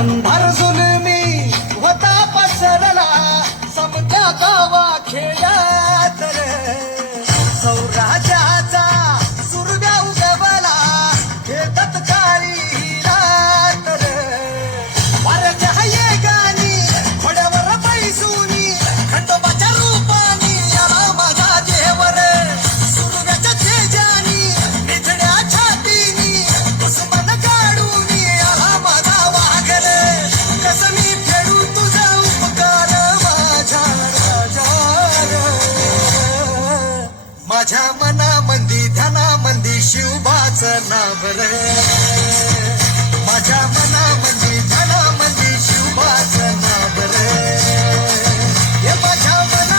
अंधार जुलमी होता पसरला समत्या गावा खेड्यात रे सौराजाचा सुरव्या उगवला खेळत काळी रात रे वाऱ्याच्या ये गाणी घोड्यावर बैसूनी खंडोबाच्या रूपानी आला माझा जेवर सुरव्याच्या तेजानी निजड्या छातीनी दुश्मन काढून आला माझा वाघर कस मी फेडू तुझा उपकार माझ्या राजा माझ्या मनामंदी ध्यानामंदी शिवबाचं नाव रे माझ्या मनामंदी ध्यानामंदी शिवबाचं नाव रे हे माझ्या मना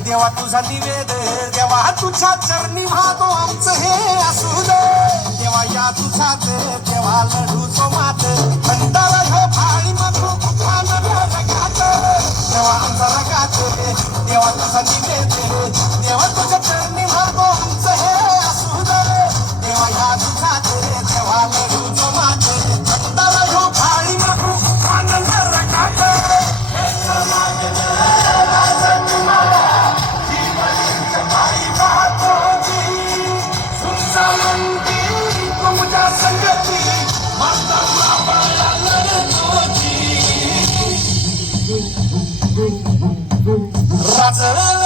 देवा तुझा निवेद देवा तुझ्या चरणी वाहतो आमचं हे असू दे देवा या तुझ्यात देवा लढूचो मात खंडाला घे फाळी मातू खान रगात देवा आमचा रगात देवा तुझा निवेद देवा तुझ्या चरणी वाहतो आमचं हे असू दे देवा या तुझ्यात देवा लढूचो मात खंडाला घे फाळी मातू खान रगात That's it.